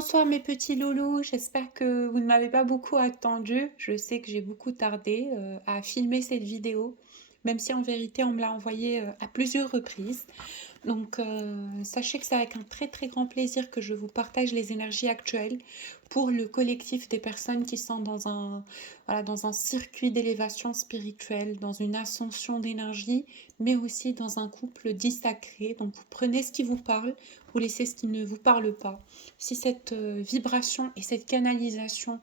Bonsoir mes petits loulous, j'espère que vous ne m'avez pas beaucoup attendu. Je sais que j'ai beaucoup tardé à filmer cette vidéo, même si en vérité on me l'a envoyée à plusieurs reprises. Donc, sachez que c'est avec un très très grand plaisir que je vous partage les énergies actuelles pour le collectif des personnes qui sont voilà, dans un circuit d'élévation spirituelle, dans une ascension d'énergie, mais aussi dans un couple dit sacré. Donc, vous prenez ce qui vous parle, vous laissez ce qui ne vous parle pas. Si cette vibration et cette canalisation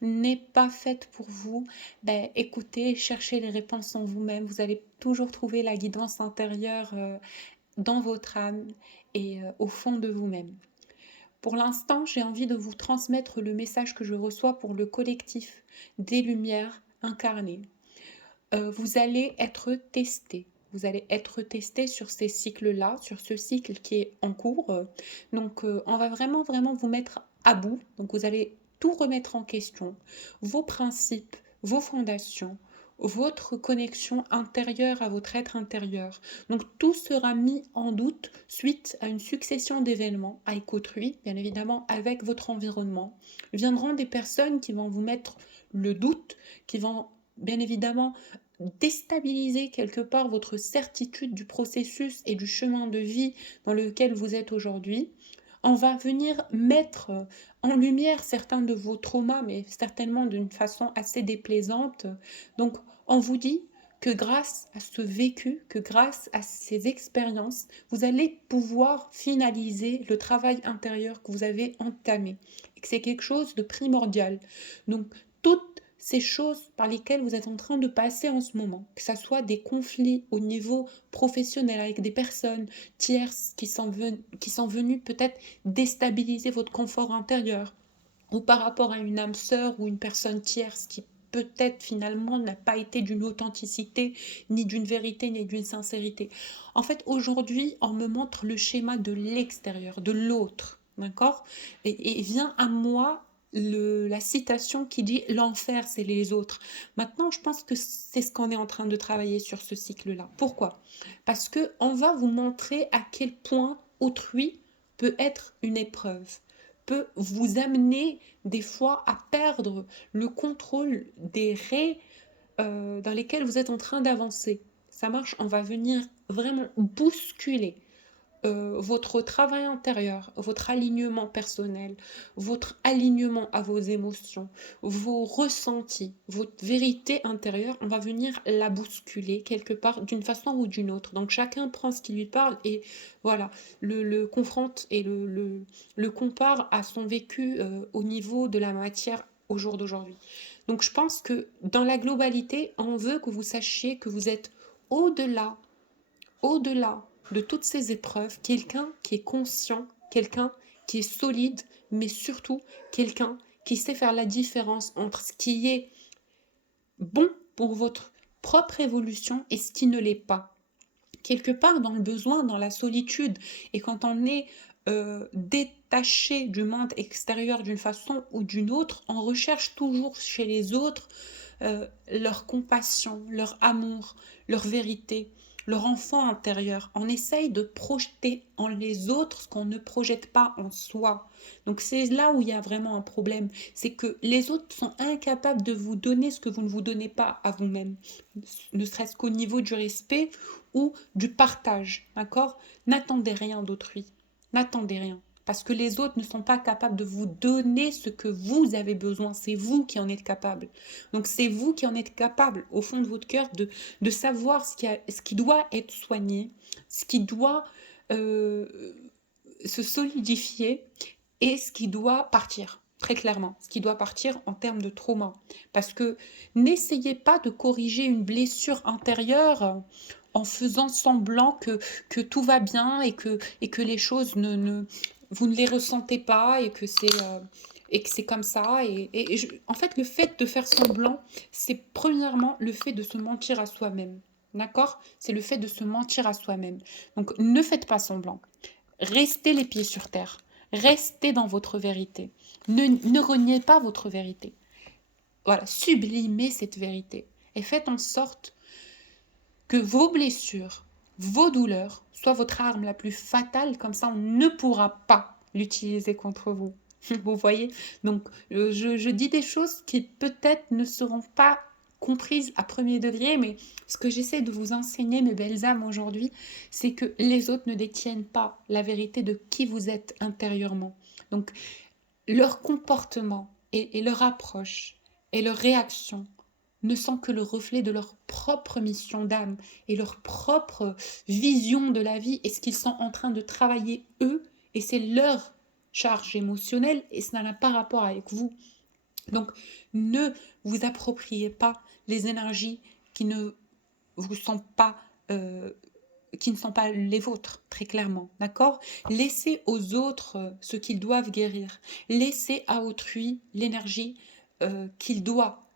n'est pas faite pour vous, ben, écoutez, cherchez les réponses en vous-même. Vous allez toujours trouver la guidance intérieure dans votre âme et au fond de vous-même. Pour l'instant, j'ai envie de vous transmettre le message que je reçois pour le collectif des lumières incarnées. Vous allez être testé. Vous allez être testé sur ces cycles-là, sur ce cycle qui est en cours. Donc, on va vraiment, vraiment vous mettre à bout. Donc, vous allez tout remettre en question. Vos principes, vos fondations, votre connexion intérieure à votre être intérieur. Donc, tout sera mis en doute suite à une succession d'événements avec autrui, bien évidemment, avec votre environnement. Viendront des personnes qui vont vous mettre le doute, qui vont bien évidemment déstabiliser quelque part votre certitude du processus et du chemin de vie dans lequel vous êtes aujourd'hui. On va venir mettre en lumière certains de vos traumas, mais certainement d'une façon assez déplaisante. Donc, on vous dit que grâce à ce vécu, que grâce à ces expériences, vous allez pouvoir finaliser le travail intérieur que vous avez entamé. Et que c'est quelque chose de primordial. Donc, toutes ces choses par lesquelles vous êtes en train de passer en ce moment, que ce soit des conflits au niveau professionnel avec des personnes tierces qui sont venues peut-être déstabiliser votre confort intérieur, ou par rapport à une âme sœur ou une personne tierce qui peut-être finalement n'a pas été d'une authenticité, ni d'une vérité, ni d'une sincérité. En fait, aujourd'hui, on me montre le schéma de l'extérieur, de l'autre, d'accord, et vient à moi la citation qui dit l'enfer c'est les autres. Maintenant, je pense que c'est ce qu'on est en train de travailler sur ce cycle-là. Pourquoi? Parce que on va vous montrer à quel point autrui peut être une épreuve, peut vous amener des fois à perdre le contrôle des raies dans lesquelles vous êtes en train d'avancer. Ça marche, on va venir vraiment bousculer votre travail intérieur, votre alignement personnel, votre alignement à vos émotions, vos ressentis, votre vérité intérieure, on va venir la bousculer quelque part d'une façon ou d'une autre. Donc chacun prend ce qui lui parle et voilà, le confronte et le compare à son vécu au niveau de la matière au jour d'aujourd'hui. Donc je pense que dans la globalité, on veut que vous sachiez que vous êtes au-delà au-delà de toutes ces épreuves, quelqu'un qui est conscient, quelqu'un qui est solide, mais surtout quelqu'un qui sait faire la différence entre ce qui est bon pour votre propre évolution et ce qui ne l'est pas. Quelque part dans le besoin, dans la solitude, et quand on est détaché du monde extérieur d'une façon ou d'une autre, on recherche toujours chez les autres leur compassion, leur amour, leur vérité, leur enfant intérieur. On essaye de projeter en les autres ce qu'on ne projette pas en soi. Donc c'est là où il y a vraiment un problème. C'est que les autres sont incapables de vous donner ce que vous ne vous donnez pas à vous-même. Ne serait-ce qu'au niveau du respect ou du partage. D'accord? N'attendez rien d'autrui. N'attendez rien. Parce que les autres ne sont pas capables de vous donner ce que vous avez besoin. C'est vous qui en êtes capable. Donc c'est vous qui en êtes capable, au fond de votre cœur, de savoir ce qui doit être soigné, ce qui doit euh, se solidifier et ce qui doit partir. Très clairement, ce qui doit partir en termes de trauma. Parce que n'essayez pas de corriger une blessure intérieure en faisant semblant que tout va bien et que les choses vous ne les ressentez pas et que c'est comme ça. En fait, le fait de faire semblant, c'est premièrement le fait de se mentir à soi-même. D'accord? C'est le fait de se mentir à soi-même. Donc, ne faites pas semblant. Restez les pieds sur terre. Restez dans votre vérité. Ne reniez pas votre vérité. Voilà, sublimez cette vérité. Et faites en sorte que vos blessures, vos douleurs soient votre arme la plus fatale, comme ça on ne pourra pas l'utiliser contre vous. Vous voyez? Donc, je dis des choses qui peut-être ne seront pas comprises à premier degré, mais ce que j'essaie de vous enseigner, mes belles âmes, aujourd'hui, c'est que les autres ne détiennent pas la vérité de qui vous êtes intérieurement. Donc, leur comportement et leur approche et leur réaction ne sont que le reflet de leur propre mission d'âme et leur propre vision de la vie et ce qu'ils sont en train de travailler eux, et c'est leur charge émotionnelle et ça n'a pas rapport avec vous. Donc, ne vous appropriez pas les énergies qui ne vous sont pas qui ne sont pas les vôtres, très clairement, d'accord? Laissez aux autres ce qu'ils doivent guérir. Laissez à autrui l'énergie qu'il doit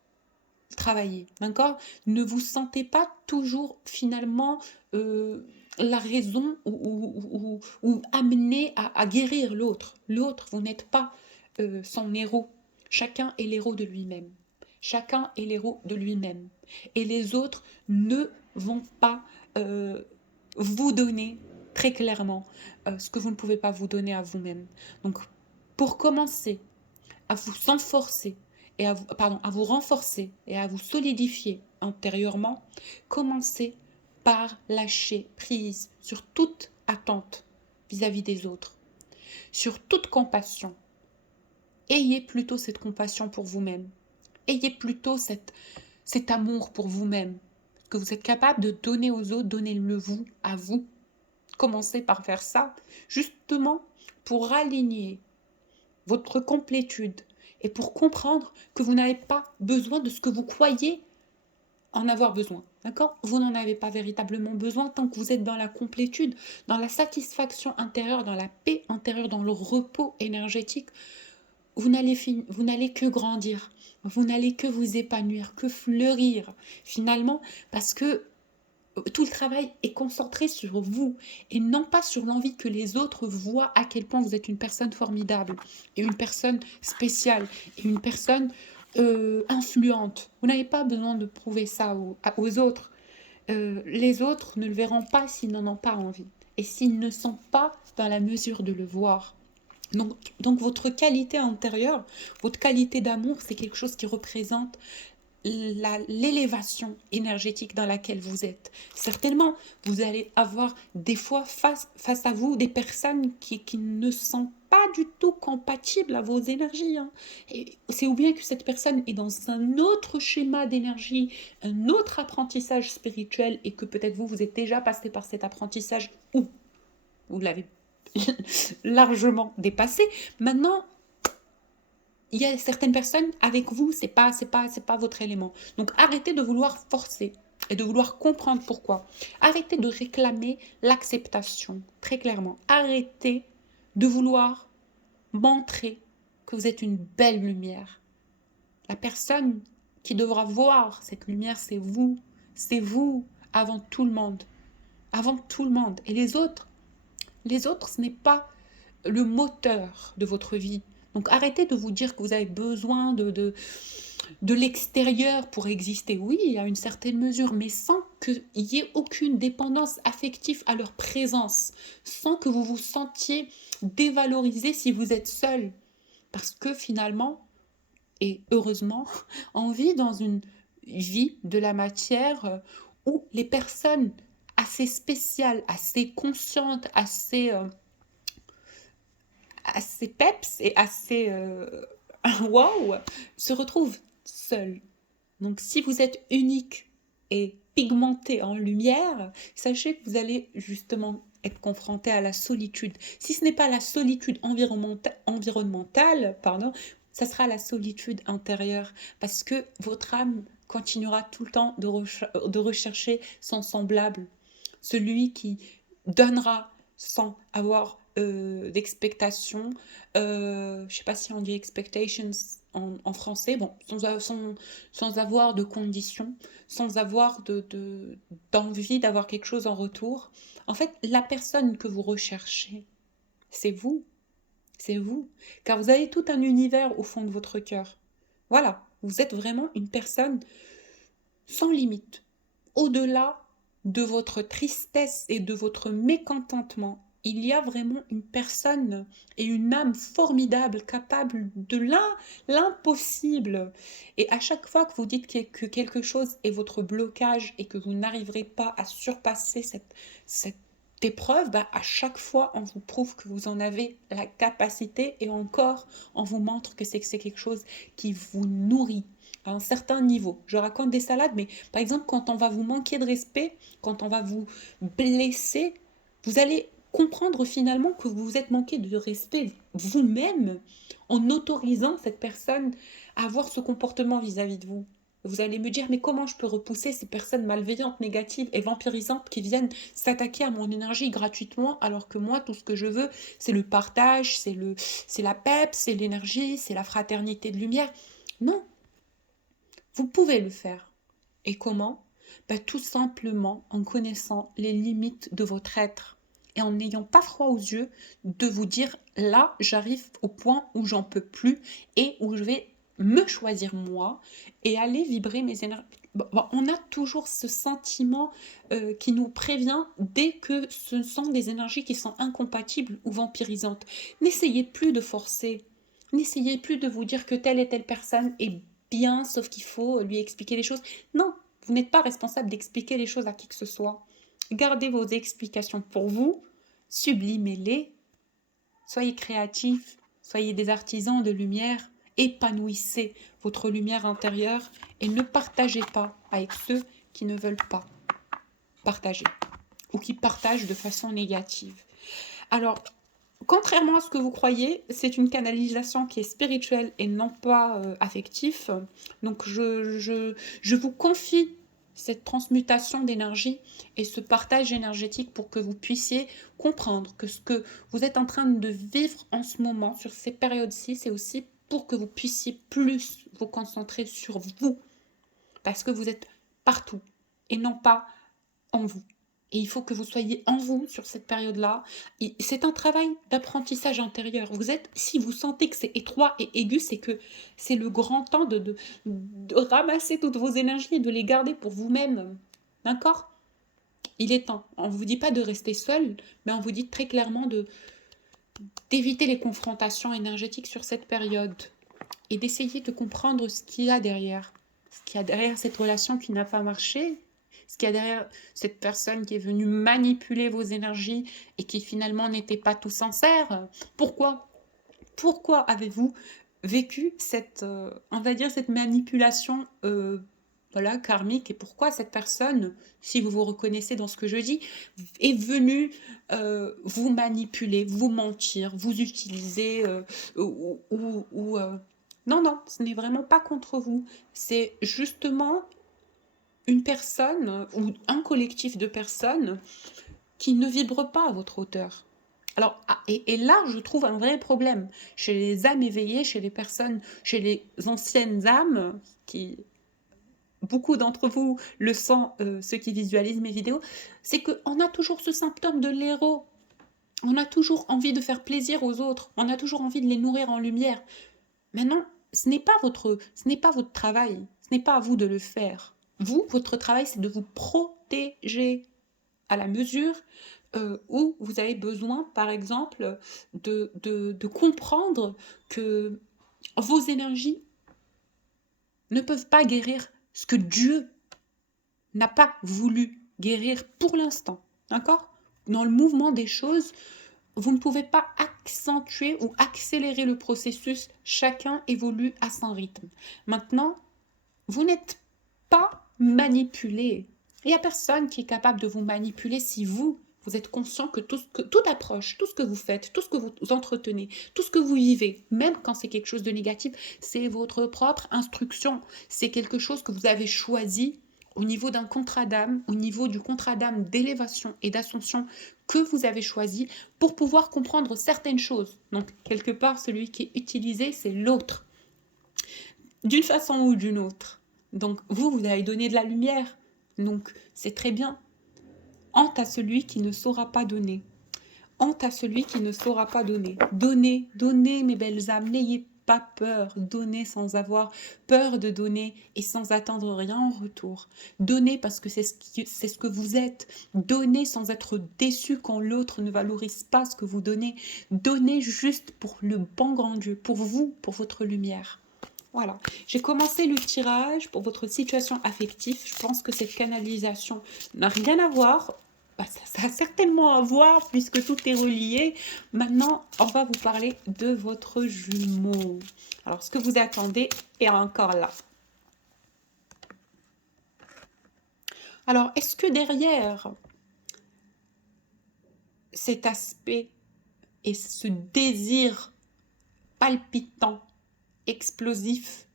travailler, d'accord? Ne vous sentez pas toujours finalement la raison ou amené à guérir l'autre. L'autre, vous n'êtes pas son héros. Chacun est l'héros de lui-même. Chacun est l'héros de lui-même. Et les autres ne vont pas vous donner très clairement ce que vous ne pouvez pas vous donner à vous-même. Donc, pour commencer à vous renforcer et à vous renforcer et à vous solidifier intérieurement, commencez par lâcher prise sur toute attente vis-à-vis des autres, sur toute compassion. Ayez plutôt cette compassion pour vous-même. Ayez plutôt cet amour pour vous-même. Que vous êtes capable de donner aux autres, donnez-le vous à vous. Commencez par faire ça, justement pour aligner votre complétude et pour comprendre que vous n'avez pas besoin de ce que vous croyez en avoir besoin. D'accord? Vous n'en avez pas véritablement besoin tant que vous êtes dans la complétude, dans la satisfaction intérieure, dans la paix intérieure, dans le repos énergétique. Vous n'allez que grandir, vous n'allez que vous épanouir, que fleurir finalement, parce que tout le travail est concentré sur vous et non pas sur l'envie que les autres voient à quel point vous êtes une personne formidable et une personne spéciale et une personne influente. Vous n'avez pas besoin de prouver ça aux autres. Les autres ne le verront pas s'ils n'en ont pas envie et s'ils ne sont pas dans la mesure de le voir. Donc votre qualité intérieure, votre qualité d'amour, c'est quelque chose qui représente l'élévation énergétique dans laquelle vous êtes. Certainement, vous allez avoir des fois face à vous des personnes qui ne sont pas du tout compatibles à vos énergies. Hein. Et c'est ou bien que cette personne est dans un autre schéma d'énergie, un autre apprentissage spirituel et que peut-être vous êtes déjà passé par cet apprentissage ou vous l'avez largement dépassé. Maintenant, il y a certaines personnes avec vous, c'est pas votre élément. Donc arrêtez de vouloir forcer et de vouloir comprendre pourquoi. Arrêtez de réclamer l'acceptation, très clairement. Arrêtez de vouloir montrer que vous êtes une belle lumière. La personne qui devra voir cette lumière, c'est vous. C'est vous avant tout le monde. Avant tout le monde. Et les autres, ce n'est pas le moteur de votre vie. Donc arrêtez de vous dire que vous avez besoin de l'extérieur pour exister. Oui, à une certaine mesure, mais sans qu'il y ait aucune dépendance affective à leur présence, sans que vous vous sentiez dévalorisé si vous êtes seul. Parce que finalement, et heureusement, on vit dans une vie de la matière où les personnes assez spéciales, assez conscientes, assez peps et assez wow se retrouvent seuls. Donc si vous êtes unique et pigmenté en lumière, sachez que vous allez justement être confronté à la solitude. Si ce n'est pas la solitude environnementale, ça sera la solitude intérieure parce que votre âme continuera tout le temps de rechercher son semblable, celui qui donnera sans avoir d'expectations, je ne sais pas si on dit expectations en français, bon, sans avoir de conditions, sans avoir d'envie d'avoir quelque chose en retour. En fait, la personne que vous recherchez, c'est vous. C'est vous. Car vous avez tout un univers au fond de votre cœur. Voilà, vous êtes vraiment une personne sans limite. Au-delà de votre tristesse et de votre mécontentement, il y a vraiment une personne et une âme formidable, capable de l'impossible. Et à chaque fois que vous dites que quelque chose est votre blocage et que vous n'arriverez pas à surpasser cette épreuve, bah, à chaque fois, on vous prouve que vous en avez la capacité et encore, on vous montre que c'est quelque chose qui vous nourrit à un certain niveau. Je raconte des salades, mais par exemple, quand on va vous manquer de respect, quand on va vous blesser, vous allez comprendre finalement que vous vous êtes manqué de respect vous-même en autorisant cette personne à avoir ce comportement vis-à-vis de vous. Vous allez me dire, mais comment je peux repousser ces personnes malveillantes, négatives et vampirisantes qui viennent s'attaquer à mon énergie gratuitement, alors que moi, tout ce que je veux, c'est le partage, c'est la pep, c'est l'énergie, c'est la fraternité de lumière. Non, vous pouvez le faire. Et comment? Ben, tout simplement en connaissant les limites de votre être et en n'ayant pas froid aux yeux de vous dire là, j'arrive au point où j'en peux plus et où je vais me choisir moi et aller vibrer mes énergies. Bon, on a toujours ce sentiment qui nous prévient dès que ce sont des énergies qui sont incompatibles ou vampirisantes. N'essayez plus de forcer. N'essayez plus de vous dire que telle et telle personne est bien, sauf qu'il faut lui expliquer les choses. Non, vous n'êtes pas responsable d'expliquer les choses à qui que ce soit. Gardez vos explications pour vous, sublimez-les, soyez créatifs, soyez des artisans de lumière, épanouissez votre lumière intérieure et ne partagez pas avec ceux qui ne veulent pas partager ou qui partagent de façon négative. Alors, contrairement à ce que vous croyez, c'est une canalisation qui est spirituelle et non pas affective. Donc je vous confie cette transmutation d'énergie et ce partage énergétique pour que vous puissiez comprendre que ce que vous êtes en train de vivre en ce moment, sur ces périodes-ci, c'est aussi pour que vous puissiez plus vous concentrer sur vous. Parce que vous êtes partout et non pas en vous. Et il faut que vous soyez en vous sur cette période-là. C'est un travail d'apprentissage intérieur. Vous êtes, si vous sentez que c'est étroit et aigu, c'est que c'est le grand temps de ramasser toutes vos énergies et de les garder pour vous-même. D'accord? Il est temps. On ne vous dit pas de rester seul, mais on vous dit très clairement d'éviter les confrontations énergétiques sur cette période et d'essayer de comprendre ce qu'il y a derrière. Ce qu'il y a derrière cette relation qui n'a pas marché, ce qu'il y a derrière cette personne qui est venue manipuler vos énergies et qui finalement n'était pas tout sincère. Pourquoi? Pourquoi avez-vous vécu cette, on va dire, cette manipulation voilà, karmique et pourquoi cette personne, si vous vous reconnaissez dans ce que je dis, est venue vous manipuler, vous mentir, vous utiliser non, non, ce n'est vraiment pas contre vous. C'est justement une personne ou un collectif de personnes qui ne vibrent pas à votre hauteur. Alors, et là, je trouve un vrai problème chez les âmes éveillées, chez les personnes, chez les anciennes âmes, qui, beaucoup d'entre vous le sont, ceux qui visualisent mes vidéos, c'est qu'on a toujours ce symptôme de l'héros. On a toujours envie de faire plaisir aux autres, on a toujours envie de les nourrir en lumière. Maintenant, ce n'est pas votre travail, ce n'est pas à vous de le faire. Vous, votre travail, c'est de vous protéger à la mesure où vous avez besoin, par exemple, de comprendre que vos énergies ne peuvent pas guérir ce que Dieu n'a pas voulu guérir pour l'instant. D'accord? Dans le mouvement des choses, vous ne pouvez pas accentuer ou accélérer le processus. Chacun évolue à son rythme. Maintenant, vous n'êtes pas manipulé. Il n'y a personne qui est capable de vous manipuler si vous êtes conscient que toute approche, tout ce que vous faites, tout ce que vous entretenez, tout ce que vous vivez, même quand c'est quelque chose de négatif, c'est votre propre instruction. C'est quelque chose que vous avez choisi au niveau d'un contrat d'âme, au niveau du contrat d'âme d'élévation et d'ascension que vous avez choisi pour pouvoir comprendre certaines choses. Donc, quelque part, celui qui est utilisé, c'est l'autre, d'une façon ou d'une autre. Donc, vous avez donné de la lumière. Donc, c'est très bien. Honte à celui qui ne saura pas donner. Honte à celui qui ne saura pas donner. Donnez, donnez, mes belles âmes. N'ayez pas peur. Donnez sans avoir peur de donner et sans attendre rien en retour. Donnez parce que c'est ce que vous êtes. Donnez sans être déçu quand l'autre ne valorise pas ce que vous donnez. Donnez juste pour le bon grand Dieu, pour vous, pour votre lumière. Voilà, j'ai commencé le tirage pour votre situation affective. Je pense que cette canalisation n'a rien à voir. Bah, ça a certainement à voir puisque tout est relié. Maintenant, on va vous parler de votre jumeau. Alors, ce que vous attendez est encore là. Alors, est-ce que derrière cet aspect et ce désir palpitant, explosif,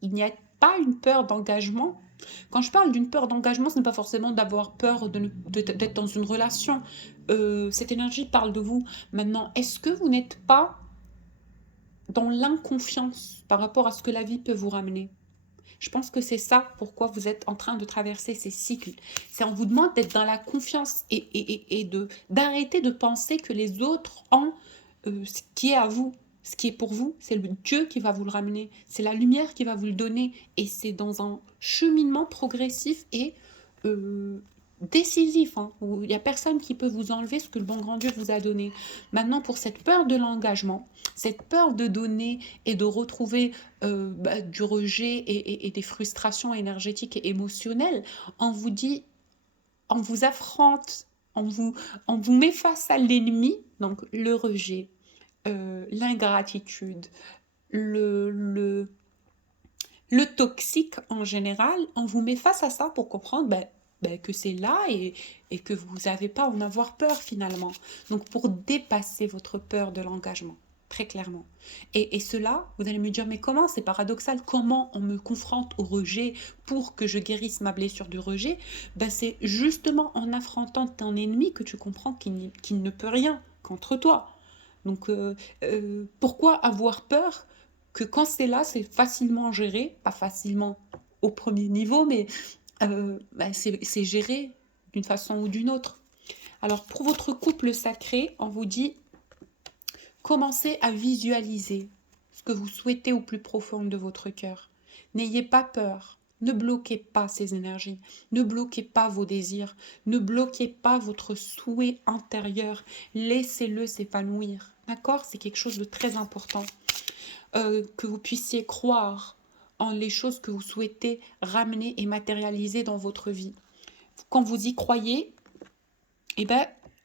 il n'y a pas une peur d'engagement? Quand je parle d'une peur d'engagement, ce n'est pas forcément d'avoir peur d'être dans une relation. Cette énergie parle de vous. Maintenant, est-ce que vous n'êtes pas dans l'inconfiance par rapport à ce que la vie peut vous ramener? Je pense que c'est ça pourquoi vous êtes en train de traverser ces cycles. C'est on vous demande d'être dans la confiance et d'arrêter de penser que les autres ont ce qui est à vous. Ce qui est pour vous, c'est le Dieu qui va vous le ramener. C'est la lumière qui va vous le donner. Et c'est dans un cheminement progressif et décisif, hein, où il n'y a personne qui peut vous enlever ce que le bon grand Dieu vous a donné. Maintenant, pour cette peur de l'engagement, cette peur de donner et de retrouver du rejet et des frustrations énergétiques et émotionnelles, on vous dit, on vous affronte, on vous met face à l'ennemi, donc le rejet, l'ingratitude, le toxique en général, on vous met face à ça pour comprendre que c'est là et que vous n'avez pas à en avoir peur finalement. Donc pour dépasser votre peur de l'engagement, très clairement. Et cela, vous allez me dire, mais comment? C'est paradoxal, comment on me confronte au rejet pour que je guérisse ma blessure du rejet? C'est justement en affrontant ton ennemi que tu comprends qu'il ne peut rien contre toi. Donc pourquoi avoir peur que quand c'est là, c'est facilement géré, pas facilement au premier niveau, mais c'est géré d'une façon ou d'une autre. Alors pour votre couple sacré, on vous dit, commencez à visualiser ce que vous souhaitez au plus profond de votre cœur. N'ayez pas peur. Ne bloquez pas ces énergies, ne bloquez pas vos désirs, ne bloquez pas votre souhait intérieur. Laissez-le s'épanouir. D'accord? C'est quelque chose de très important. Que vous puissiez croire en les choses que vous souhaitez ramener et matérialiser dans votre vie. Quand vous y croyez,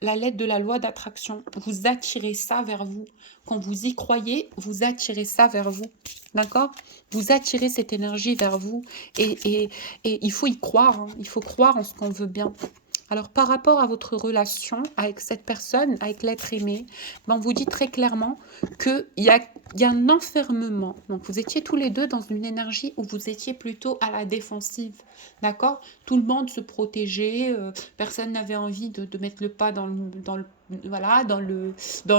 la lettre de la loi d'attraction, vous attirez ça vers vous. Quand vous y croyez, vous attirez ça vers vous. D'accord? Vous attirez cette énergie vers vous. Et il faut y croire. Hein. Il faut croire en ce qu'on veut bien. Alors, par rapport à votre relation avec cette personne, avec l'être aimé, on vous dit très clairement qu'il y a un enfermement. Donc, vous étiez tous les deux dans une énergie où vous étiez plutôt à la défensive. D'accord? Tout le monde se protégeait. Personne n'avait envie de mettre le pas dans le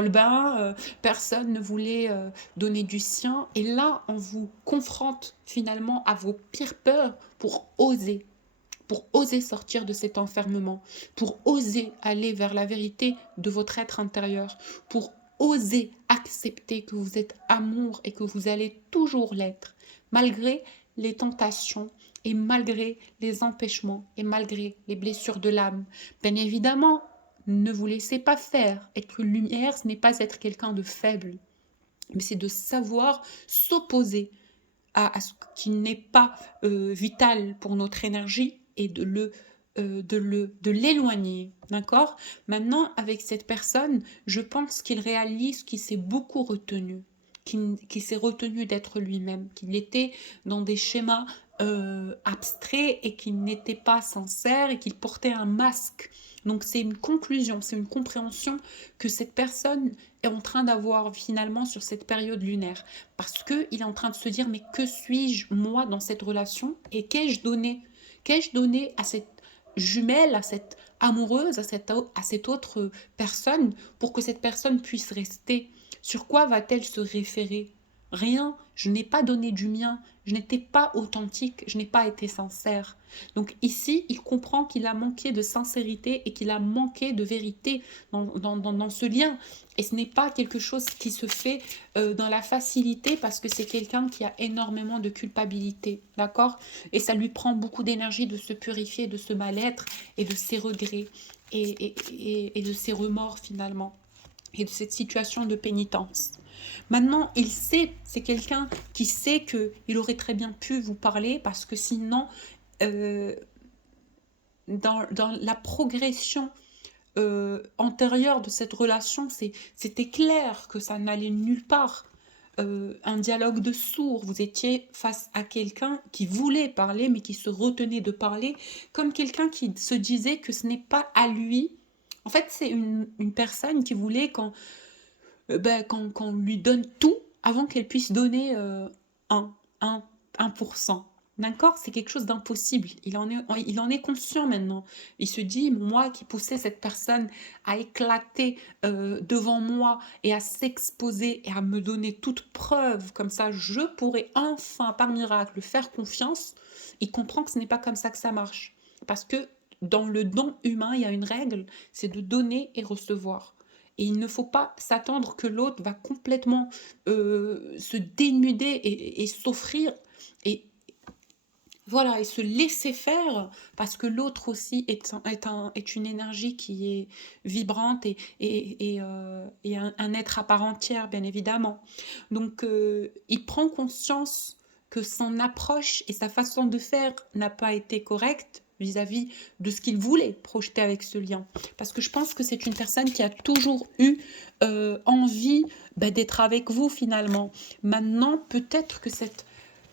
bain. Personne ne voulait donner du sien. Et là, on vous confronte finalement à vos pires peurs pour oser sortir de cet enfermement, pour oser aller vers la vérité de votre être intérieur, pour oser accepter que vous êtes amour et que vous allez toujours l'être, malgré les tentations et malgré les empêchements et malgré les blessures de l'âme. Bien évidemment, ne vous laissez pas faire. Être une lumière, ce n'est pas être quelqu'un de faible, mais c'est de savoir s'opposer à ce qui n'est pas vital pour notre énergie et de l'éloigner, d'accord? Maintenant, avec cette personne, je pense qu'il réalise qu'il s'est beaucoup retenu, qu'il s'est retenu d'être lui-même, qu'il était dans des schémas abstraits et qu'il n'était pas sincère et qu'il portait un masque. Donc c'est une conclusion, c'est une compréhension que cette personne est en train d'avoir finalement sur cette période lunaire. Parce qu'il est en train de se dire, mais que suis-je moi dans cette relation et qu'ai-je donné? Qu'ai-je donné à cette jumelle, à cette amoureuse, à cette autre personne pour que cette personne puisse rester? Sur quoi va-t-elle se référer? rien, je n'ai pas donné du mien, je n'étais pas authentique, je n'ai pas été sincère. Donc ici, il comprend qu'il a manqué de sincérité et qu'il a manqué de vérité dans ce lien. Et ce n'est pas quelque chose qui se fait dans la facilité parce que c'est quelqu'un qui a énormément de culpabilité, d'accord? Et ça lui prend beaucoup d'énergie de se purifier de ce mal-être et de ses regrets et de ses remords finalement et de cette situation de pénitence. Maintenant, il sait, c'est quelqu'un qui sait qu'il aurait très bien pu vous parler parce que sinon, euh, dans la progression antérieure de cette relation, c'était clair que ça n'allait nulle part. Un dialogue de sourds, vous étiez face à quelqu'un qui voulait parler mais qui se retenait de parler, comme quelqu'un qui se disait que ce n'est pas à lui. En fait, c'est une personne qui voulait qu'on lui donne tout avant qu'elle puisse donner un, un, 1%. D'accord? C'est quelque chose d'impossible. Il en est conscient maintenant. Il se dit, moi qui poussais cette personne à éclater devant moi et à s'exposer et à me donner toute preuve, comme ça je pourrais enfin, par miracle, faire confiance, il comprend que ce n'est pas comme ça que ça marche. Parce que dans le don humain, il y a une règle, c'est de donner et recevoir. Et il ne faut pas s'attendre que l'autre va complètement se dénuder et s'offrir et voilà et se laisser faire parce que l'autre aussi est une énergie qui est vibrante et un être à part entière, bien évidemment. Donc, il prend conscience que son approche et sa façon de faire n'a pas été correcte vis-à-vis de ce qu'il voulait projeter avec ce lien. Parce que je pense que c'est une personne qui a toujours eu envie d'être avec vous finalement. Maintenant, peut-être que cette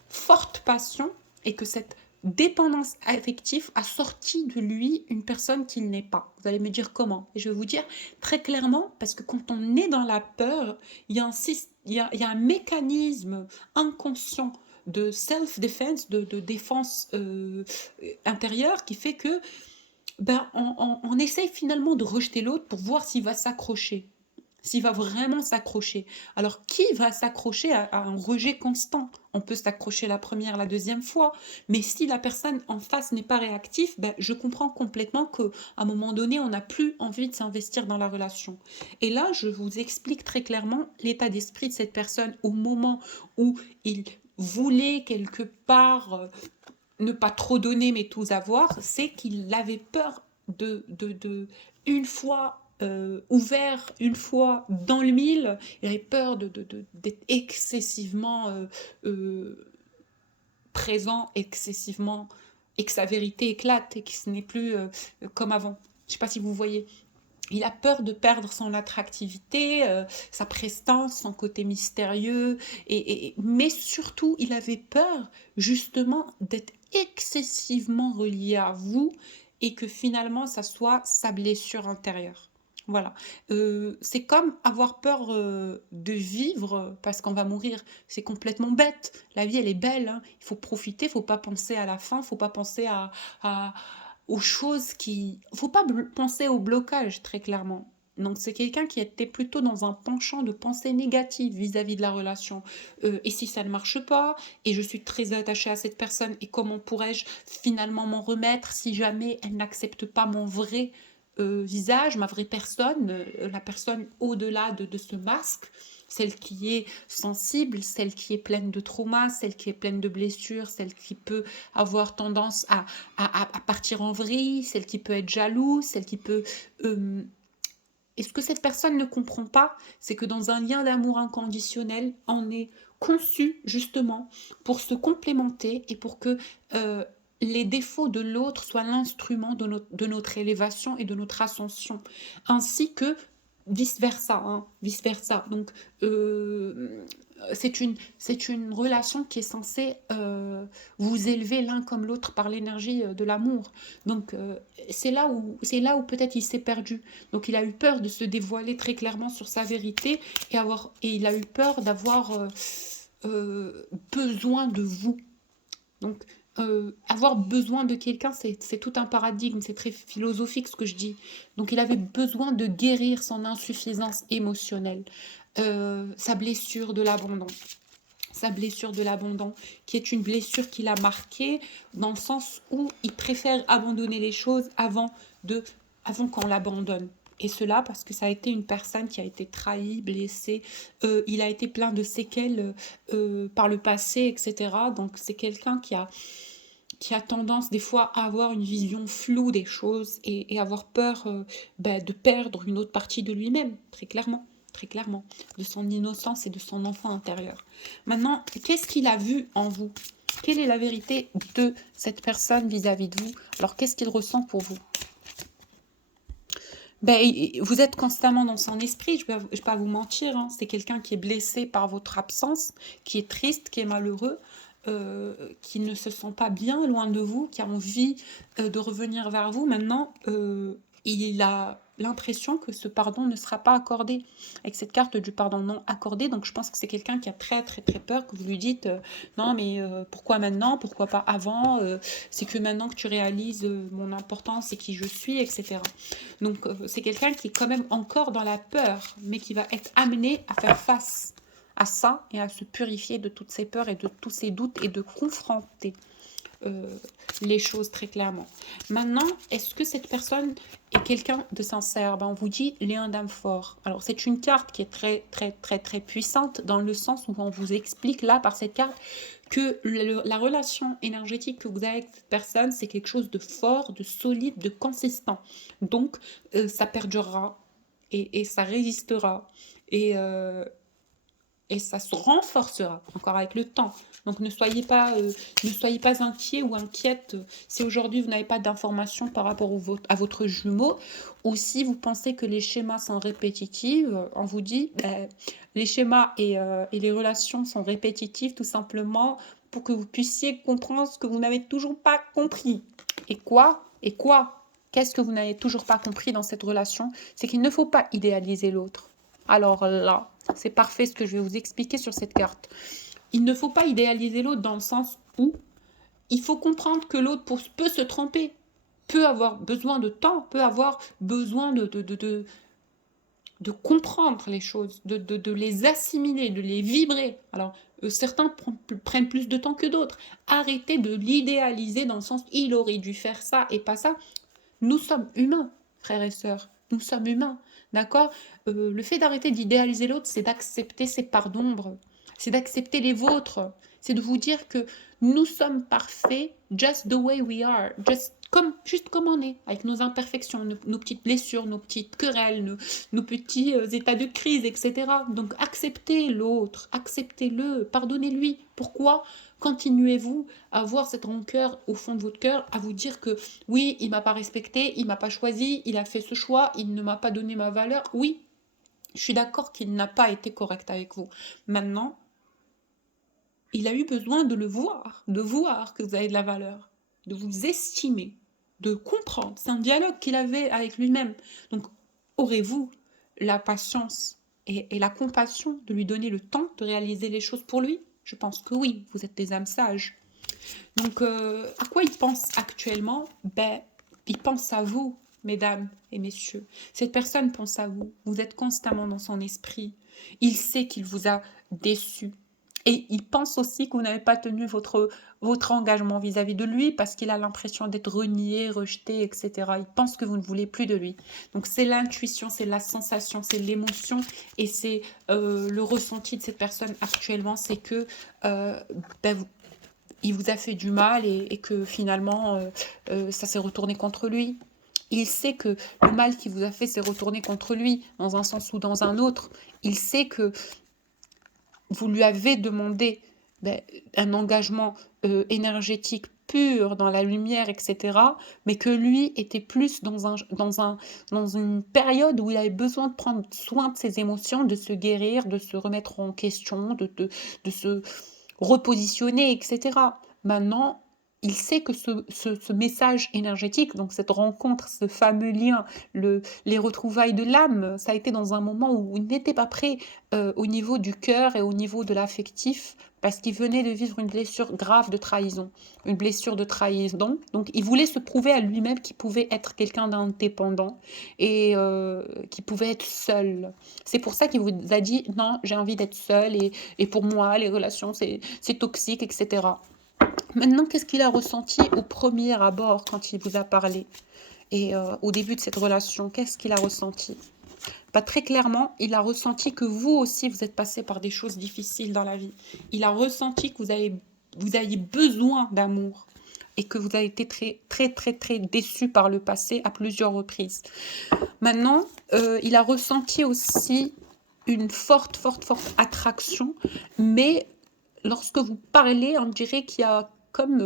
forte passion et que cette dépendance affective a sorti de lui une personne qu'il n'est pas. Vous allez me dire comment? Et je vais vous dire très clairement, parce que quand on est dans la peur, il y a un mécanisme inconscient de self-defense, de défense intérieure qui fait que on essaye finalement de rejeter l'autre pour voir s'il va s'accrocher, s'il va vraiment s'accrocher. Alors, qui va s'accrocher à un rejet constant? On peut s'accrocher la première, la deuxième fois, mais si la personne en face n'est pas réactive, je comprends complètement qu'à un moment donné, on n'a plus envie de s'investir dans la relation. Et là, je vous explique très clairement l'état d'esprit de cette personne au moment où il voulait quelque part ne pas trop donner mais tout avoir, c'est qu'il avait peur une fois ouvert, une fois dans le mille, il avait peur d'être excessivement présent, excessivement, et que sa vérité éclate et que ce n'est plus comme avant. Je ne sais pas si vous voyez. Il a peur de perdre son attractivité, sa prestance, son côté mystérieux, mais surtout, il avait peur justement d'être excessivement relié à vous et que finalement, ça soit sa blessure intérieure. Voilà. C'est comme avoir peur de vivre parce qu'on va mourir. C'est complètement bête. La vie, elle est belle, hein. Il faut profiter, il ne faut pas penser à la fin, il ne faut pas penser à aux choses qui... Faut pas penser au blocage, très clairement. Donc c'est quelqu'un qui était plutôt dans un penchant de pensée négative vis-à-vis de la relation. Et si ça ne marche pas, et je suis très attachée à cette personne, et comment pourrais-je finalement m'en remettre si jamais elle n'accepte pas mon vrai visage, ma vraie personne, la personne au-delà de ce masque, celle qui est sensible, celle qui est pleine de traumas, celle qui est pleine de blessures, celle qui peut avoir tendance à partir en vrille, celle qui peut être jalouse, celle qui peut... Et ce que cette personne ne comprend pas, c'est que dans un lien d'amour inconditionnel, on est conçu justement pour se complémenter et pour que les défauts de l'autre soient l'instrument de notre élévation et de notre ascension, ainsi que vice-versa, hein, vice-versa. Donc, c'est une relation qui est censée vous élever l'un comme l'autre par l'énergie de l'amour. Donc, c'est là où peut-être il s'est perdu. Donc, il a eu peur de se dévoiler très clairement sur sa vérité et il a eu peur d'avoir besoin de vous. Donc, avoir besoin de quelqu'un, c'est tout un paradigme, c'est très philosophique ce que je dis. Donc, il avait besoin de guérir son insuffisance émotionnelle, sa blessure de l'abandon. sa blessure de l'abandon, qui est une blessure qui l'a marqué dans le sens où il préfère abandonner les choses avant qu'on l'abandonne. Et cela parce que ça a été une personne qui a été trahie, blessée, il a été plein de séquelles par le passé, etc. Donc c'est quelqu'un qui a tendance des fois à avoir une vision floue des choses et avoir peur de perdre une autre partie de lui-même, très clairement, de son innocence et de son enfant intérieur. Maintenant, qu'est-ce qu'il a vu en vous? Quelle est la vérité de cette personne vis-à-vis de vous? Alors, qu'est-ce qu'il ressent pour vous? Vous êtes constamment dans son esprit, je ne vais pas vous mentir, hein. C'est quelqu'un qui est blessé par votre absence, qui est triste, qui est malheureux, qui ne se sent pas bien loin de vous, qui a envie de revenir vers vous. Maintenant, il a l'impression que ce pardon ne sera pas accordé, avec cette carte du pardon non accordé. Donc je pense que c'est quelqu'un qui a très très très peur que vous lui dites non mais pourquoi maintenant, pourquoi pas avant, c'est que maintenant que tu réalises mon importance et qui je suis, etc. Donc c'est quelqu'un qui est quand même encore dans la peur, mais qui va être amené à faire face à ça et à se purifier de toutes ses peurs et de tous ses doutes et de confronter les choses très clairement. Maintenant, est-ce que cette personne est quelqu'un de sincère? On vous dit Léon d'âme fort. Alors c'est une carte qui est très très très très puissante dans le sens où on vous explique là par cette carte que la relation énergétique que vous avez avec cette personne, c'est quelque chose de fort, de solide, de consistant. Donc ça perdurera et ça résistera et ça se renforcera encore avec le temps. Donc ne soyez pas inquiets ou inquiète si aujourd'hui vous n'avez pas d'informations par rapport à votre jumeau, ou si vous pensez que les schémas sont répétitifs. On vous dit les schémas et les relations sont répétitifs tout simplement pour que vous puissiez comprendre ce que vous n'avez toujours pas compris. Et quoi? Qu'est-ce que vous n'avez toujours pas compris dans cette relation? C'est qu'il ne faut pas idéaliser l'autre. Alors là, c'est parfait ce que je vais vous expliquer sur cette carte. Il ne faut pas idéaliser l'autre dans le sens où il faut comprendre que l'autre peut se tromper, peut avoir besoin de temps, peut avoir besoin de comprendre les choses, de les assimiler, de les vibrer. Alors, certains prennent plus de temps que d'autres. Arrêtez de l'idéaliser dans le sens il aurait dû faire ça et pas ça. Nous sommes humains, frères et sœurs. Nous sommes humains, d'accord? Le fait d'arrêter d'idéaliser l'autre, c'est d'accepter ses parts d'ombre. C'est d'accepter les vôtres. C'est de vous dire que nous sommes parfaits, just the way we are, juste comme on est, avec nos imperfections, nos petites blessures, nos petites querelles, nos petits états de crise, etc. Donc acceptez l'autre, acceptez-le, pardonnez-lui. Pourquoi continuez-vous à avoir cette rancœur au fond de votre cœur, à vous dire que oui, il m'a pas respecté, il m'a pas choisi, il a fait ce choix, il ne m'a pas donné ma valeur. Oui, je suis d'accord qu'il n'a pas été correct avec vous. Maintenant, il a eu besoin de voir que vous avez de la valeur, de vous estimer, de comprendre. C'est un dialogue qu'il avait avec lui-même. Donc, aurez-vous la patience et la compassion de lui donner le temps de réaliser les choses pour lui? Je pense que oui, vous êtes des âmes sages. Donc, à quoi il pense actuellement? Il pense à vous, mesdames et messieurs. Cette personne pense à vous. Vous êtes constamment dans son esprit. Il sait qu'il vous a déçu. Et il pense aussi que vous n'avez pas tenu votre engagement vis-à-vis de lui parce qu'il a l'impression d'être renié, rejeté, etc. Il pense que vous ne voulez plus de lui. Donc c'est l'intuition, c'est la sensation, c'est l'émotion et c'est le ressenti de cette personne actuellement. C'est que il vous a fait du mal et que finalement ça s'est retourné contre lui. Il sait que le mal qu'il vous a fait s'est retourné contre lui dans un sens ou dans un autre. Il sait que vous lui avez demandé un engagement énergétique pur dans la lumière, etc., mais que lui était plus dans une période où il avait besoin de prendre soin de ses émotions, de se guérir, de se remettre en question, de se repositionner, etc. Maintenant, il sait que ce message énergétique, donc cette rencontre, ce fameux lien, les retrouvailles de l'âme, ça a été dans un moment où il n'était pas prêt au niveau du cœur et au niveau de l'affectif, parce qu'il venait de vivre une blessure grave de trahison, une blessure de trahison. Donc il voulait se prouver à lui-même qu'il pouvait être quelqu'un d'indépendant et qu'il pouvait être seul. C'est pour ça qu'il vous a dit non, j'ai envie d'être seul et pour moi les relations c'est toxique, etc. Maintenant, qu'est-ce qu'il a ressenti au premier abord quand il vous a parlé et au début de cette relation, qu'est-ce qu'il a ressenti? Bah, très clairement, il a ressenti que vous aussi, vous êtes passé par des choses difficiles dans la vie. Il a ressenti que vous aviez besoin d'amour et que vous avez été très, très, très, très déçu par le passé à plusieurs reprises. Maintenant, il a ressenti aussi une forte, forte, forte attraction, mais lorsque vous parlez, on dirait qu'il y a comme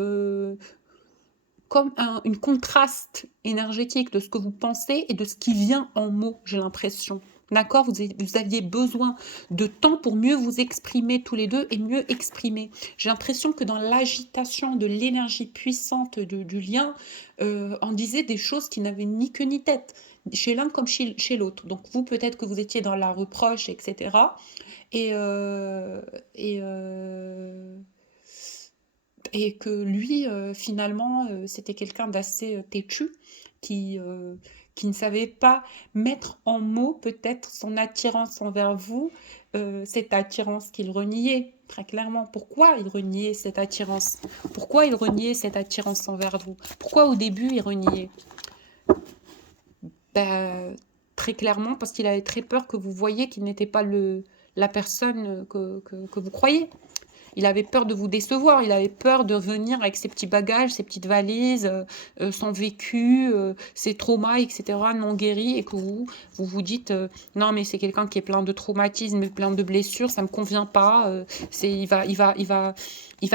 une contraste énergétique de ce que vous pensez et de ce qui vient en mots, j'ai l'impression. D'accord, vous aviez besoin de temps pour mieux vous exprimer tous les deux et mieux exprimer. J'ai l'impression que dans l'agitation de l'énergie puissante du lien, on disait des choses qui n'avaient ni queue ni tête, chez l'un comme chez l'autre. Donc vous, peut-être que vous étiez dans la reproche, etc. Et, euh, et, euh, et que lui, finalement, c'était quelqu'un d'assez têtu, qui, euh, qui ne savait pas mettre en mots peut-être son attirance envers vous, cette attirance qu'il reniait, très clairement. Pourquoi il reniait cette attirance? Pourquoi il reniait cette attirance envers vous? Pourquoi au début il reniait? Ben, très clairement parce qu'il avait très peur que vous voyiez qu'il n'était pas la personne que vous croyez. Il avait peur de vous décevoir, il avait peur de venir avec ses petits bagages, ses petites valises, son vécu, ses traumas, etc., non guéris, et que vous dites non, mais c'est quelqu'un qui est plein de traumatismes, plein de blessures, ça me convient pas, il va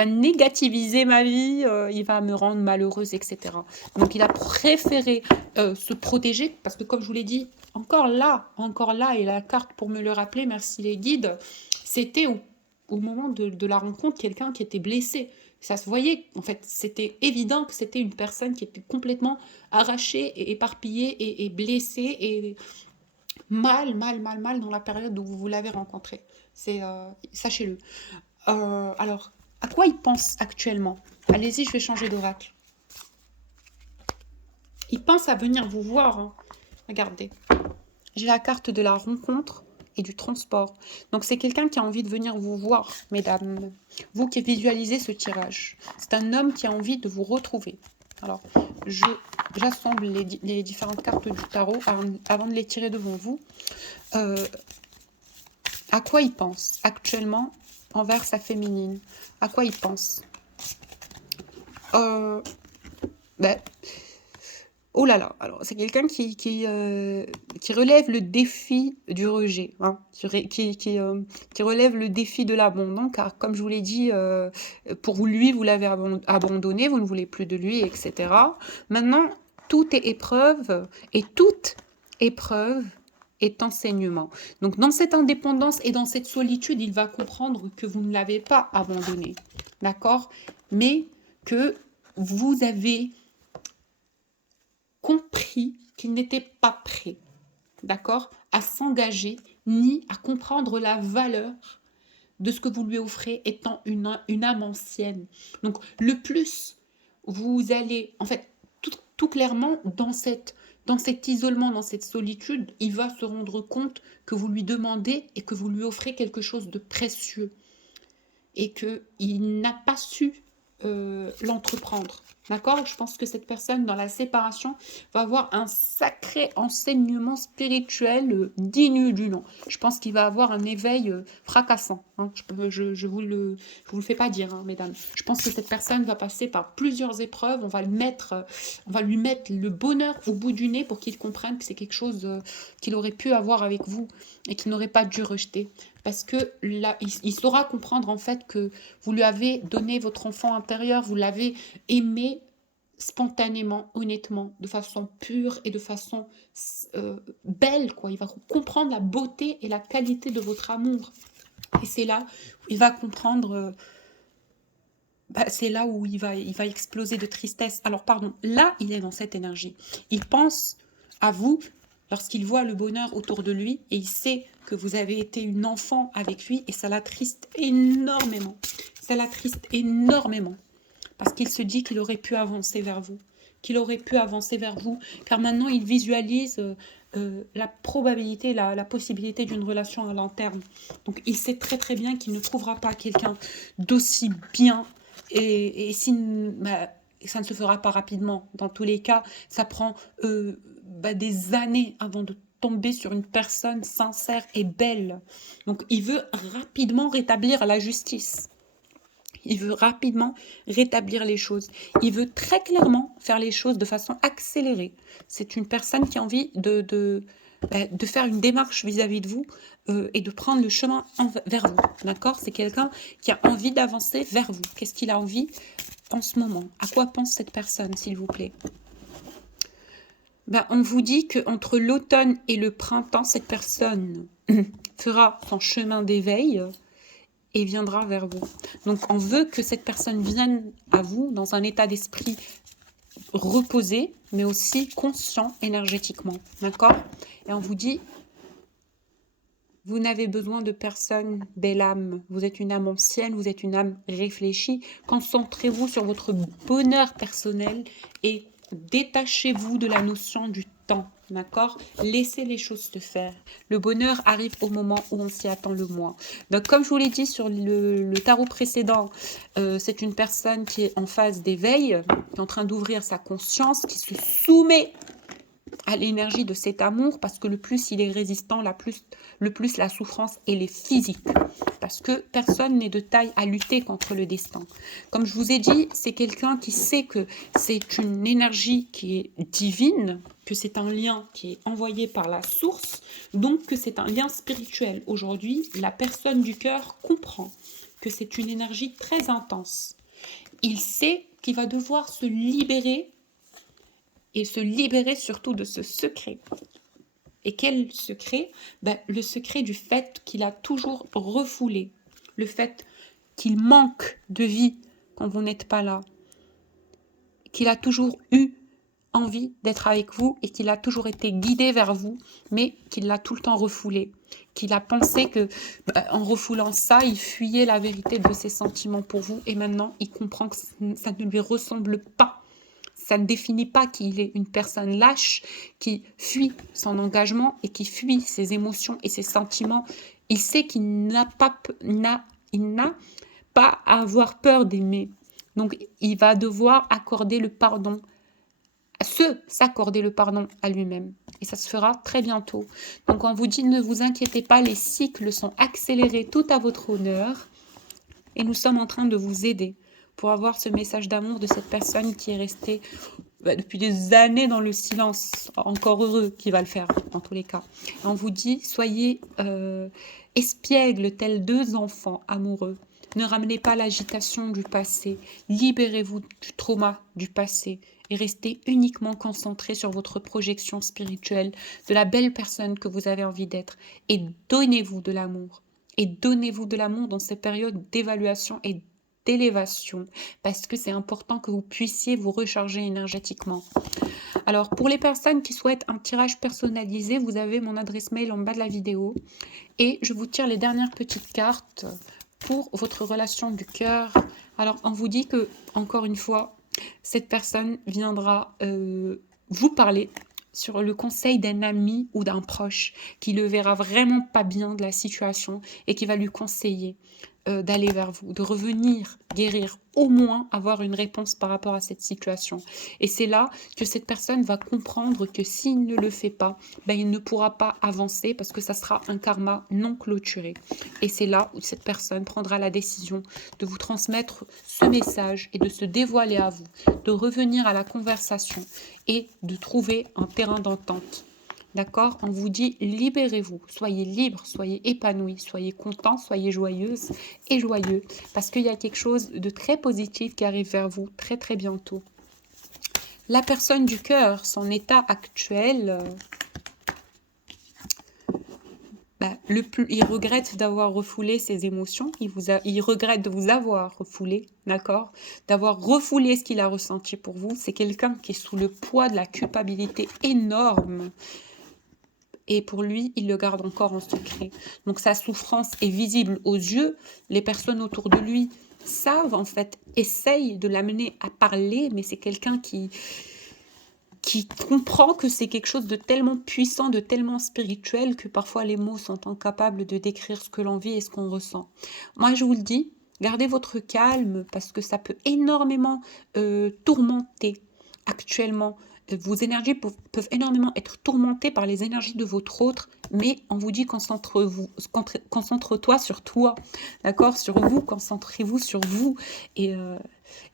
négativiser ma vie, il va me rendre malheureuse, etc. Donc il a préféré se protéger, parce que comme je vous l'ai dit, encore là, et la carte pour me le rappeler, merci les guides, c'était au moment de la rencontre, quelqu'un qui était blessé. Ça se voyait, en fait, c'était évident que c'était une personne qui était complètement arrachée et éparpillée et blessée et mal dans la période où vous l'avez rencontré. Sachez-le. Alors, à quoi il pense actuellement? Allez-y, je vais changer d'oracle. Il pense à venir vous voir, hein. Regardez. J'ai la carte de la rencontre et du transport. Donc c'est quelqu'un qui a envie de venir vous voir, mesdames. Vous qui visualisez ce tirage. C'est un homme qui a envie de vous retrouver. Alors, j'assemble les différentes cartes du tarot avant de les tirer devant vous. À quoi il pense actuellement envers sa féminine? À quoi il pense? Ben, oh là là, alors c'est quelqu'un qui relève le défi du rejet, hein, qui relève le défi de l'abandon, car comme je vous l'ai dit, pour lui, vous l'avez abandonné, vous ne voulez plus de lui, etc. Maintenant, tout est épreuve, et toute épreuve est enseignement. Donc dans cette indépendance et dans cette solitude, il va comprendre que vous ne l'avez pas abandonné, d'accord? Mais que vous avez compris qu'il n'était pas prêt, d'accord, à s'engager ni à comprendre la valeur de ce que vous lui offrez étant une âme ancienne. Donc le plus vous allez, en fait, tout clairement, dans cet isolement, dans cette solitude, il va se rendre compte que vous lui demandez et que vous lui offrez quelque chose de précieux et qu'il n'a pas su l'entreprendre. D'accord? Je pense que cette personne, dans la séparation, va avoir un sacré enseignement spirituel digne du nom. Je pense qu'il va avoir un éveil fracassant. Hein. Je vous le fais pas dire, hein, mesdames. Je pense que cette personne va passer par plusieurs épreuves. On va lui mettre le bonheur au bout du nez pour qu'il comprenne que c'est quelque chose qu'il aurait pu avoir avec vous et qu'il n'aurait pas dû rejeter. Parce que là, il saura comprendre en fait que vous lui avez donné votre enfant intérieur, vous l'avez aimé spontanément, honnêtement, de façon pure et de façon belle, quoi. Il va comprendre la beauté et la qualité de votre amour. Et c'est là où il va comprendre bah, c'est là où il va exploser de tristesse. Alors, pardon, là, il est dans cette énergie. Il pense à vous lorsqu'il voit le bonheur autour de lui et il sait que vous avez été une enfant avec lui et ça l'attriste énormément. Ça l'attriste énormément parce qu'il se dit qu'il aurait pu avancer vers vous. Qu'il aurait pu avancer vers vous, car maintenant il visualise la probabilité, la possibilité d'une relation à long terme. Donc il sait très très bien qu'il ne trouvera pas quelqu'un d'aussi bien et si, bah, ça ne se fera pas rapidement. Dans tous les cas, ça prend des années avant de tomber sur une personne sincère et belle. Donc il veut rapidement rétablir la justice. Il veut rapidement rétablir les choses. Il veut très clairement faire les choses de façon accélérée. C'est une personne qui a envie de faire une démarche vis-à-vis de vous et de prendre le chemin vers vous. D'accord? C'est quelqu'un qui a envie d'avancer vers vous. Qu'est-ce qu'il a envie en ce moment? À quoi pense cette personne, s'il vous plaît? On vous dit qu'entre l'automne et le printemps, cette personne fera son chemin d'éveil et viendra vers vous. Donc, on veut que cette personne vienne à vous dans un état d'esprit reposé, mais aussi conscient énergétiquement. D'accord? Et on vous dit, vous n'avez besoin de personne belle âme. Vous êtes une âme ancienne, vous êtes une âme réfléchie. Concentrez-vous sur votre bonheur personnel et détachez-vous de la notion du temps. D'accord? Laissez les choses se faire. Le bonheur arrive au moment où on s'y attend le moins. Donc, comme je vous l'ai dit sur le tarot précédent, c'est une personne qui est en phase d'éveil, qui est en train d'ouvrir sa conscience, qui se soumet à l'énergie de cet amour, parce que le plus il est résistant, le plus la souffrance elle est physique, parce que personne n'est de taille à lutter contre le destin. Comme je vous ai dit, c'est quelqu'un qui sait que c'est une énergie qui est divine, que c'est un lien qui est envoyé par la source, donc que c'est un lien spirituel. Aujourd'hui, la personne du cœur comprend que c'est une énergie très intense. Il sait qu'il va devoir se libérer et se libérer surtout de ce secret. Et quel secret? Le secret du fait qu'il a toujours refoulé, le fait qu'il manque de vie quand vous n'êtes pas là, qu'il a toujours eu envie d'être avec vous et qu'il a toujours été guidé vers vous, mais qu'il l'a tout le temps refoulé, qu'il a pensé que en refoulant ça, il fuyait la vérité de ses sentiments pour vous et maintenant il comprend que ça ne lui ressemble pas. Ça ne définit pas qu'il est une personne lâche qui fuit son engagement et qui fuit ses émotions et ses sentiments. Il sait qu'il n'a pas à avoir peur d'aimer. Donc, il va devoir accorder le pardon, s'accorder le pardon à lui-même. Et ça se fera très bientôt. Donc, on vous dit, ne vous inquiétez pas, les cycles sont accélérés tout à votre honneur et nous sommes en train de vous aider pour avoir ce message d'amour de cette personne qui est restée depuis des années dans le silence. Encore heureux qu'il va le faire, dans tous les cas. Et on vous dit, soyez espiègles tels deux enfants amoureux. Ne ramenez pas l'agitation du passé. Libérez-vous du trauma du passé et restez uniquement concentrés sur votre projection spirituelle de la belle personne que vous avez envie d'être. Et donnez-vous de l'amour. Et donnez-vous de l'amour dans ces périodes d'évaluation et d'élévation, parce que c'est important que vous puissiez vous recharger énergétiquement. Alors, pour les personnes qui souhaitent un tirage personnalisé, vous avez mon adresse mail en bas de la vidéo et je vous tire les dernières petites cartes pour votre relation du cœur. Alors, on vous dit que, encore une fois, cette personne viendra vous parler sur le conseil d'un ami ou d'un proche qui le verra vraiment pas bien de la situation et qui va lui conseiller d'aller vers vous, de revenir guérir, au moins avoir une réponse par rapport à cette situation. Et c'est là que cette personne va comprendre que s'il ne le fait pas, il ne pourra pas avancer parce que ça sera un karma non clôturé. Et c'est là où cette personne prendra la décision de vous transmettre ce message et de se dévoiler à vous, de revenir à la conversation et de trouver un terrain d'entente. D'accord? On vous dit, libérez-vous, soyez libre, soyez épanoui, soyez content, soyez joyeuse et joyeux, parce qu'il y a quelque chose de très positif qui arrive vers vous très très bientôt. La personne du cœur, son état actuel, il regrette d'avoir refoulé ses émotions, il regrette de vous avoir refoulé, d'accord? D'avoir refoulé ce qu'il a ressenti pour vous. C'est quelqu'un qui est sous le poids de la culpabilité énorme. Et pour lui, il le garde encore en secret. Donc sa souffrance est visible aux yeux. Les personnes autour de lui savent, en fait, essayent de l'amener à parler, mais c'est quelqu'un qui comprend que c'est quelque chose de tellement puissant, de tellement spirituel, que parfois les mots sont incapables de décrire ce que l'on vit et ce qu'on ressent. Moi, je vous le dis, gardez votre calme, parce que ça peut énormément tourmenter actuellement. Vos énergies peuvent énormément être tourmentées par les énergies de votre autre, mais on vous dit concentre-toi sur toi, d'accord? Sur vous, concentrez-vous sur vous. Et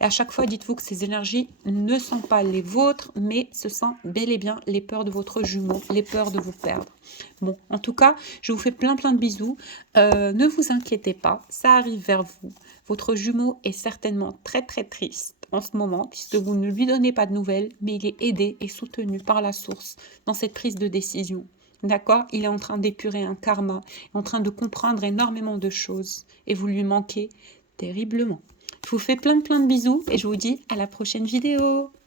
à chaque fois, dites-vous que ces énergies ne sont pas les vôtres, mais ce sont bel et bien les peurs de votre jumeau, les peurs de vous perdre. Bon, en tout cas, je vous fais plein de bisous. Ne vous inquiétez pas, ça arrive vers vous. Votre jumeau est certainement très triste en ce moment, puisque vous ne lui donnez pas de nouvelles, mais il est aidé et soutenu par la source dans cette prise de décision. D'accord? Il est en train d'épurer un karma, en train de comprendre énormément de choses, et vous lui manquez terriblement. Je vous fais plein de bisous, et je vous dis à la prochaine vidéo.